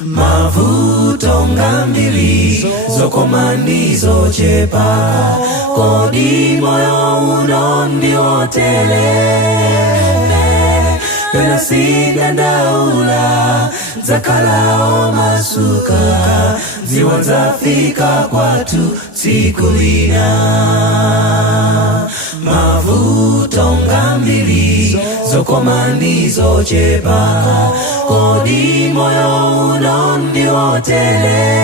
mavuto ngambili zokomandizo chepa kodi moyo uno ndiotele pena sigandaula zakalao masuka ziwa zafika kwatu siku lina mavuto ngambili zokomandizo chepa kodi moyo uno ndiotele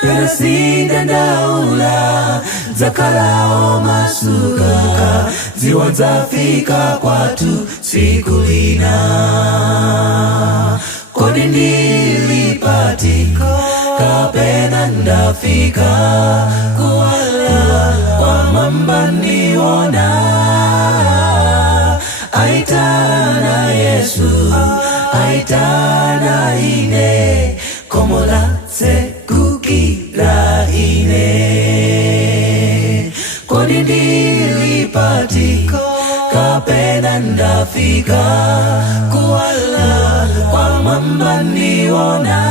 pena sigandaula zakalao masuka ziwa zafika kwatu siku lina kodi ndilipatika kapena ndafika kuwala kwa mamba niona aitana Yesu aitana ine komola sekukila ine kodi ndilipatika kapena ndafika kuwala kwa mamba niona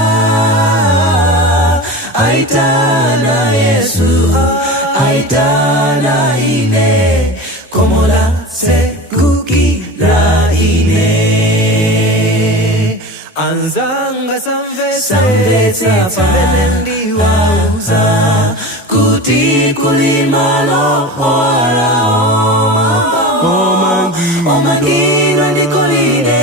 aitana Yesu aitana ine komola sekukila ine anzanga samvetse pamene wauza kuti kulimalo wala omagino ndikoline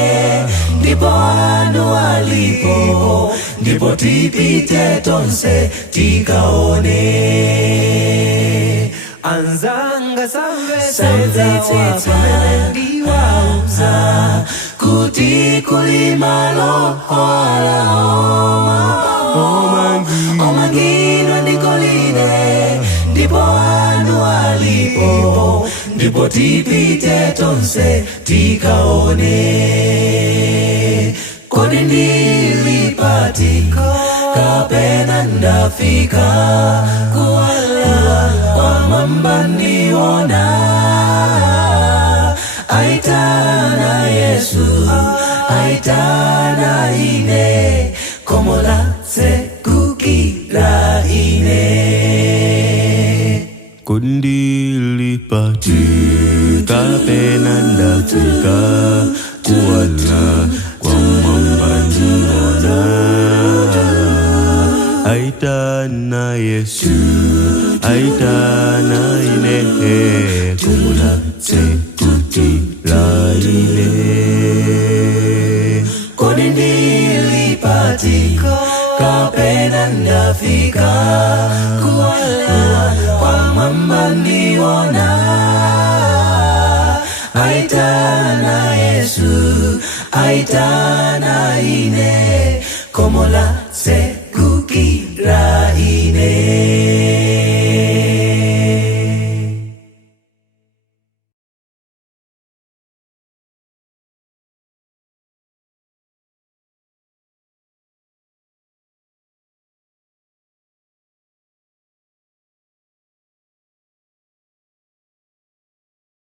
ndipo anu alipo ndipo tipite tonse tikaone anzanga samvetse pamene wauza kuti kulimalo wala omagino ndikoline ndipo anu alipo ndipo tipite tonse tikaone kodi ndilipatika kapena ndafika kuwala kwa mamba niona aitana Yesu aitana ine komola sekukila ine kundilipatika pena ndafika kuwala kwa mamba niona aitana Yesu aitana ine komola sekukila ine kodi ndilipatika kapena ndafika kuwala kwa mamba niona aitana Yesu aitana ine komola sekukila